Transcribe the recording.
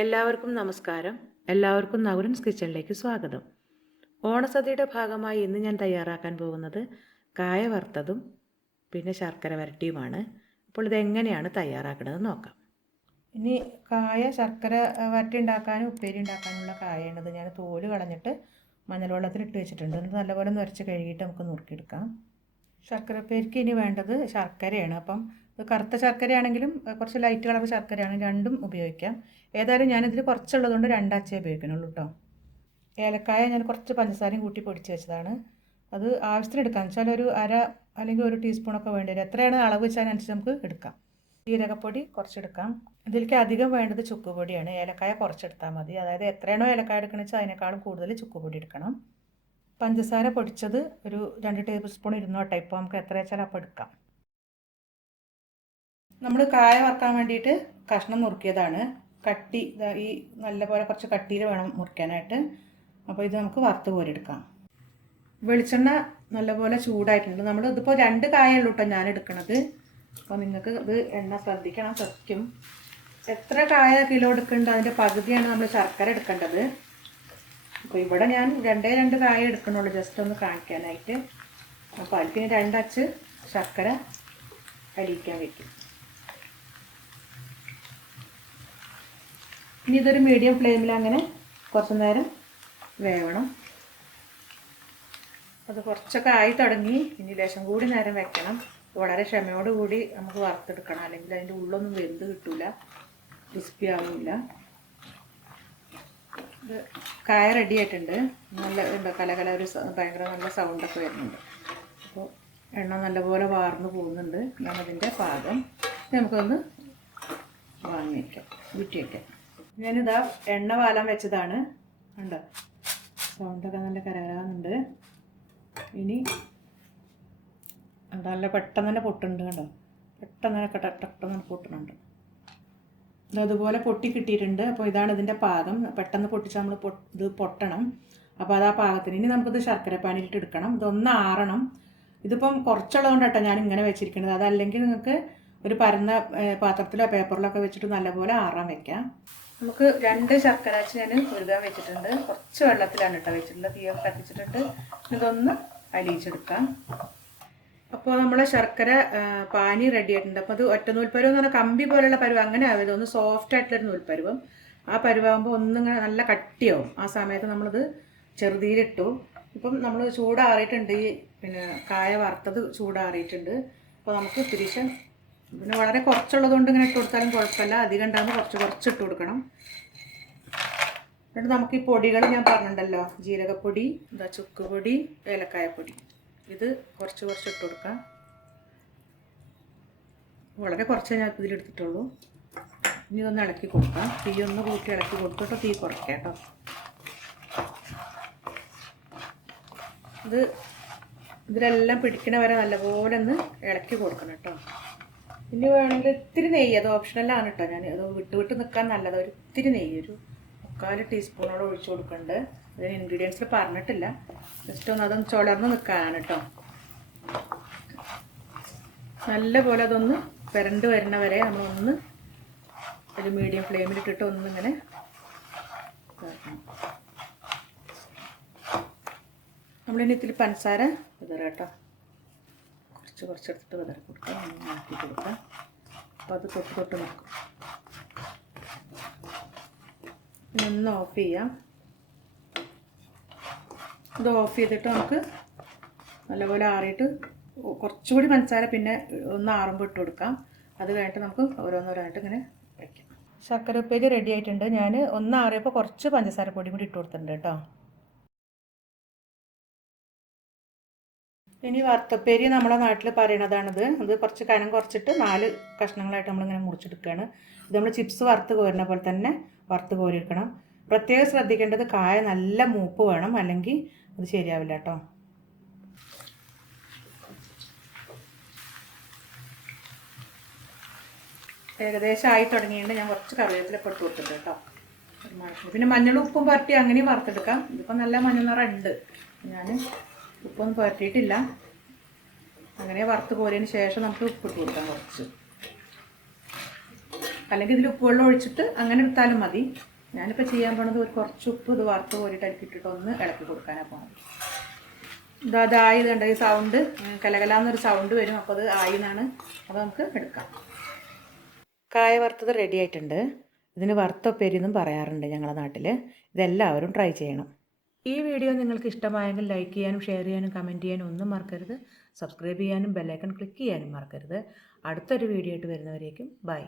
എല്ലാവർക്കും നമസ്കാരം. എല്ലാവർക്കും നകുലൻസ് കിച്ചണിലേക്ക് സ്വാഗതം. ഓണസദ്യയുടെ ഭാഗമായി ഇന്ന് ഞാൻ തയ്യാറാക്കാൻ പോകുന്നത് കായ വറുത്തതും പിന്നെ ശർക്കര വരട്ടിയുമാണ്. അപ്പോൾ ഇതെങ്ങനെയാണ് തയ്യാറാക്കുന്നത് നോക്കാം. ഇനി കായ ശർക്കര വരട്ടി ഉണ്ടാക്കാനും ഉപ്പേരി ഉണ്ടാക്കാനുള്ള കായയാണിത്. ഞാൻ തോല് കളഞ്ഞിട്ട് മഞ്ഞൾ വെള്ളത്തിലിട്ട് വെച്ചിട്ടുണ്ട്. ഇത് നല്ലപോലെ നുരച്ച് കഴുകിയിട്ട് നമുക്ക് നുറുക്കിയെടുക്കാം. ശർക്കര ഉപ്പേരിക്ക് ഇനി വേണ്ടത് ശർക്കരയാണ്. അപ്പം ഇത് കറുത്ത ശർക്കരയാണെങ്കിലും കുറച്ച് ലൈറ്റ് കളർ ശർക്കരയാണ്, രണ്ടും ഉപയോഗിക്കാം. ഏതായാലും ഞാനിതിൽ കുറച്ചുള്ളതുകൊണ്ട് 2 അച്ചേ ഉപയോഗിക്കണുള്ളൂ കേട്ടോ. ഏലക്കായ ഞാൻ കുറച്ച് പഞ്ചസാരയും കൂട്ടി പൊടിച്ച് വെച്ചതാണ്. അത് ആവശ്യത്തിന് എടുക്കാം. വെച്ചാൽ ഒരു അര അല്ലെങ്കിൽ 1 ടീസ്പൂണൊക്കെ വേണ്ടി വരും. എത്രയാണ് അളവ് വെച്ചാൽ അതിനനുസരിച്ച് നമുക്ക് എടുക്കാം. ജീരകപ്പൊടി കുറച്ചെടുക്കാം. ഇതിലേക്ക് അധികം വേണ്ടത് ചുക്കുപൊടിയാണ്. ഏലക്കായ കുറച്ചെടുത്താൽ മതി. അതായത് എത്രയാണോ ഏലക്കായ എടുക്കണമെന്ന് വെച്ചാൽ അതിനേക്കാളും കൂടുതൽ ചുക്കുപൊടി എടുക്കണം. പഞ്ചസാര പൊടിച്ചത് ഒരു 2 ടേബിൾ സ്പൂൺ ഇരുന്നോട്ടെ. ഇപ്പോൾ നമുക്ക് എത്ര വെച്ചാൽ അപ്പോൾ എടുക്കാം. നമ്മൾ കായ വറുക്കാൻ വേണ്ടിയിട്ട് കഷ്ണം നുറുക്കിയതാണ്. കട്ടി ഈ നല്ലപോലെ കുറച്ച് കട്ടിയിൽ വേണം മുറിക്കാനായിട്ട്. അപ്പോൾ ഇത് നമുക്ക് വറുത്ത് കോരിയെടുക്കാം. വെളിച്ചെണ്ണ നല്ലപോലെ ചൂടായിട്ടുണ്ട്. നമ്മൾ ഇതിപ്പോൾ 2 കായുള്ളൂ കേട്ടോ ഞാൻ എടുക്കണത്. അപ്പോൾ നിങ്ങൾക്ക് ഇത് എണ്ണ ശ്രദ്ധിക്കണം. സത്യം എത്ര കായ കിലോ എടുക്കേണ്ടത് അതിൻ്റെ പകുതിയാണ് നമ്മൾ ശർക്കര എടുക്കേണ്ടത്. അപ്പോൾ ഇവിടെ ഞാൻ 2 കായ എടുക്കണുള്ളൂ, ജസ്റ്റ് ഒന്ന് കാണിക്കാനായിട്ട്. അപ്പോൾ അതിന് 2 അച്ച് ശർക്കര അലിയിക്കാൻ വയ്ക്കും. ഇനി ഇതൊരു മീഡിയം ഫ്ലെയിമിൽ അങ്ങനെ കുറച്ച് നേരം വേവണം. അത് കുറച്ചൊക്കെ ആയി തുടങ്ങി. ഇനി ലേശം കൂടി നേരം വെക്കണം. വളരെ ക്ഷമയോടുകൂടി നമുക്ക് വറുത്തെടുക്കണം, അല്ലെങ്കിൽ അതിൻ്റെ ഉള്ളൊന്നും വെന്ത് കിട്ടില്ല, ക്രിസ്പി ആവില്ല. ഇത് കായ റെഡി ആയിട്ടുണ്ട്. നല്ല കലകല ഒരു ഭയങ്കര നല്ല സൗണ്ടൊക്കെ വരുന്നുണ്ട്. അപ്പോൾ എണ്ണ നല്ലപോലെ വാർന്ന് പോകുന്നുണ്ട്. ഇതാണ് അതിൻ്റെ പാകം. നമുക്കൊന്ന് വാങ്ങി വയ്ക്കാം, ഊറ്റി വയ്ക്കാം. ഞാനിതാ എണ്ണ വാലാൻ വെച്ചതാണ്. ഉണ്ടോ, സൗണ്ടൊക്കെ നല്ല കരകരാകുന്നുണ്ട്. ഇനി നല്ല പെട്ടെന്ന് തന്നെ പൊട്ടുന്നുണ്ട്. കണ്ടോ, പെട്ടെന്ന് തന്നെ പെട്ടെന്ന് പൊട്ടുന്നുണ്ട്. അതുപോലെ പൊട്ടി കിട്ടിയിട്ടുണ്ട്. അപ്പോൾ ഇതാണ് ഇതിൻ്റെ പാകം. പെട്ടെന്ന് പൊട്ടിച്ചാൽ നമ്മൾ ഇത് പൊട്ടണം. അപ്പോൾ അത് ആ പാകത്തിന്. ഇനി നമുക്കിത് ശർക്കര പാനിയിലിട്ട് എടുക്കണം. ഇതൊന്ന് ആറണം. ഇതിപ്പം കുറച്ചുള്ളതുകൊണ്ട് കേട്ടോ ഞാൻ ഇങ്ങനെ വെച്ചിരിക്കുന്നത്. അതല്ലെങ്കിൽ നിങ്ങൾക്ക് ഒരു പരന്ന പാത്രത്തിലോ പേപ്പറിലൊക്കെ വെച്ചിട്ട് നല്ലപോലെ ആറാൻ വെക്കാം. നമുക്ക് 2 ശർക്കര വെച്ച് ഞാൻ ഉരുകാൻ വെച്ചിട്ടുണ്ട്. കുറച്ച് വെള്ളത്തിലാണ് കേട്ടോ വെച്ചിട്ടുള്ളത്. തീയൊക്കെ കത്തിച്ചിട്ടുണ്ട്. ഇതൊന്ന് അലിയിച്ചെടുക്കാം. അപ്പോൾ നമ്മളെ ശർക്കര പാനി റെഡി ആയിട്ടുണ്ട്. അപ്പോൾ അത് ഒറ്റ നൂൽപ്പരുവം എന്ന് പറഞ്ഞാൽ കമ്പി പോലുള്ള പരുവം അങ്ങനെ ആവില്ല, ഒന്ന് സോഫ്റ്റ് ആയിട്ടുള്ളൊരു നൂൽപ്പരുവം. ആ പരുവാകുമ്പോൾ ഒന്നിങ്ങനെ നല്ല കട്ടിയാവും. ആ സമയത്ത് നമ്മളിത് ചെറുതീയിലിട്ടു. ഇപ്പം നമ്മൾ ചൂടാറിയിട്ടുണ്ട്. പിന്നെ കായ വറുത്തത് ചൂടാറിയിട്ടുണ്ട്. അപ്പോൾ നമുക്ക് തിരിച്ച് പിന്നെ വളരെ കുറച്ചുള്ളതുകൊണ്ട് ഇങ്ങനെ ഇട്ട് കൊടുത്താലും കുഴപ്പമില്ല. അധികം ഉണ്ടാകുമ്പോൾ കുറച്ച് ഇട്ട് കൊടുക്കണം. എന്നിട്ട് നമുക്ക് ഈ പൊടികൾ ഞാൻ പറഞ്ഞിട്ടുണ്ടല്ലോ, ജീരകപ്പൊടി, ചുക്കുപൊടി, ഏലക്കായപ്പൊടി, ഇത് കുറച്ച് ഇട്ട് കൊടുക്കാം. വളരെ കുറച്ചേ ഞാൻ ഇതിലെടുത്തിട്ടുള്ളൂ. ഇനി ഇതൊന്ന് ഇളക്കി കൊടുക്കാം. തീ ഒന്ന് കൂട്ടി ഇളക്കി കൊടുത്തിട്ടോ, തീ കുറയ്ക്കാം കേട്ടോ. ഇതിലെല്ലാം പിടിക്കണ വരെ നല്ലപോലെ ഒന്ന് ഇളക്കി കൊടുക്കണം കേട്ടോ. ഇനി വേണമെങ്കിൽ ഇത്തിരി നെയ്യ്, അത് ഓപ്ഷണലാണ് കേട്ടോ. ഞാൻ അത് വിട്ട് നിൽക്കാൻ നല്ലത്. ഒരു ഇത്തിരി നെയ്യ്, ഒരു 3/4 ടീസ്പൂണോളം ഒഴിച്ചു കൊടുക്കുന്നുണ്ട്. അതിന് ഇൻഗ്രീഡിയൻസിൽ പറഞ്ഞിട്ടില്ല, ജസ്റ്റ് ഒന്ന് അതൊന്ന് ചുളർന്ന് നിൽക്കാനാണ് കേട്ടോ. നല്ലപോലെ അതൊന്ന് പെരണ്ട് വരുന്ന വരെ നമ്മളൊന്ന് ഒരു മീഡിയം ഫ്ലെയിമിലിട്ടിട്ട് ഒന്നിങ്ങനെ ഇതാക്കണം. നമ്മളിനി ഇത്തിരി പഞ്ചസാര വിതറുക കേട്ടോ. കുറച്ചെടുത്തിട്ട് വിതറി കൊടുക്കാം, ആക്കി കൊടുക്കാം. അപ്പോൾ അത് തൊട്ട് നോക്കും. ഒന്ന് ഓഫ് ചെയ്യാം. ഇത് ഓഫ് ചെയ്തിട്ട് നമുക്ക് നല്ലപോലെ ആറിയിട്ട് കുറച്ചുകൂടി പഞ്ചസാര പിന്നെ ഒന്ന് ആറുമ്പോൾ ഇട്ട് കൊടുക്കാം. അത് കഴിഞ്ഞിട്ട് നമുക്ക് ഓരോന്നോരോന്നായിട്ട് ഇങ്ങനെ വയ്ക്കാം. ശർക്കര ഉപ്പേരി റെഡി ആയിട്ടുണ്ട്. ഞാൻ ഒന്ന് ആറിയപ്പോൾ കുറച്ച് പഞ്ചസാര പൊടി കൂടി ഇട്ട് കൊടുത്തിട്ടുണ്ട് കേട്ടോ. ഇനി വറുത്തപ്പേരി നമ്മളെ നാട്ടിൽ പറയണതാണിത്. അത് കുറച്ച് കനം കുറച്ചിട്ട് 4 കഷ്ണങ്ങളായിട്ട് നമ്മളിങ്ങനെ മുറിച്ചെടുക്കുകയാണ്. ഇത് നമ്മൾ ചിപ്സ് വറുത്ത് കോരുന്ന പോലെ തന്നെ വറുത്ത് കോരിയെടുക്കണം. പ്രത്യേകം ശ്രദ്ധിക്കേണ്ടത് കായ നല്ല മൂപ്പ് വേണം, അല്ലെങ്കിൽ അത് ശരിയാവില്ല കേട്ടോ. ഏകദേശം ആയി തുടങ്ങിയിട്ട് ഞാൻ കുറച്ച് കറിവേപ്പിലൊക്കെ ഇട്ട് കൊടുത്തിട്ടുണ്ട് കേട്ടോ. പിന്നെ മഞ്ഞളും ഉപ്പും പുരട്ടി അങ്ങനെയും വറുത്തെടുക്കാം. ഇതിപ്പോൾ നല്ല മഞ്ഞൾ നിറം ഉണ്ട്. ഞാൻ ഉപ്പൊന്നും പുരട്ടിയിട്ടില്ല. അങ്ങനെ വറുത്ത് കോരിയതിന് ശേഷം നമുക്ക് ഉപ്പിട്ട് കൊടുക്കാം കുറച്ച്. അല്ലെങ്കിൽ ഇതിൽ ഉപ്പുവെള്ളം ഒഴിച്ചിട്ട് അങ്ങനെ എടുത്താലും മതി. ഞാനിപ്പോൾ ചെയ്യാൻ പോണത് ഒരു കുറച്ച് ഉപ്പ് ഇത് വറുത്ത് കോരിയിട്ട് ഇട്ടിട്ട് ഒന്ന് ഇളക്കി കൊടുക്കാനാണ് പോണത്. ഇതായി കണ്ട ഈ സൗണ്ട് കലകലാന്നൊരു സൗണ്ട് വരും. അപ്പോൾ അത് ആയിന്നാണ്. അപ്പോൾ നമുക്ക് എടുക്കാം. കായ വറുത്തത് റെഡി ആയിട്ടുണ്ട്. ഇതിന് വറുത്തപ്പേരി എന്നും പറയാറുണ്ട് ഞങ്ങളുടെ നാട്ടിൽ. ഇതെല്ലാവരും ട്രൈ ചെയ്യണം. ഈ വീഡിയോ നിങ്ങൾക്ക് ഇഷ്ടമായെങ്കിൽ ലൈക്ക് ചെയ്യാനും ഷെയർ ചെയ്യാനും കമൻറ്റ് ചെയ്യാനും ഒന്നും മറക്കരുത്. സബ്സ്ക്രൈബ് ചെയ്യാനും ബെല്ലൈക്കൺ ക്ലിക്ക് ചെയ്യാനും മറക്കരുത്. അടുത്തൊരു വീഡിയോ ആയിട്ട് വരുന്നവരേക്കും ബൈ.